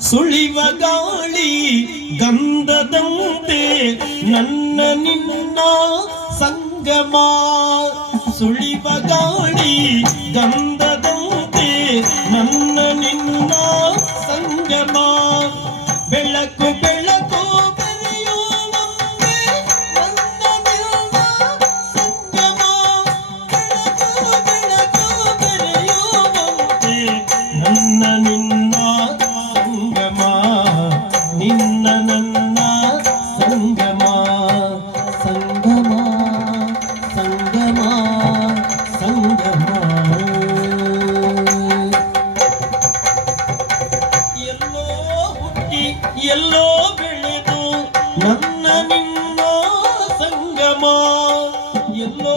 ಸುಳಿವ ಗಾಳಿ ಗಂಧದಂತೆ ನನ್ನ ನಿನ್ನ ಸಂಗಮ. ಸುಳಿವ ಗಾಳಿ ಗಂಧದಂತೆ ನನ್ನ ನಿನ್ನ ಸಂಗಮ. ಬೆಳಕು ಬೆಳಕು ನನ್ನ ನನ್ನ ಸಂಗಮ ಸಂಗಮ ಸಂಗಮ ಸಂಗಮ. ಎಲ್ಲೋ ಹುಟ್ಟಿ ಎಲ್ಲೋ ಬೆಳೆದು ನನ್ನ ನಿನ್ನ ಸಂಗಮ ಎಲ್ಲೋ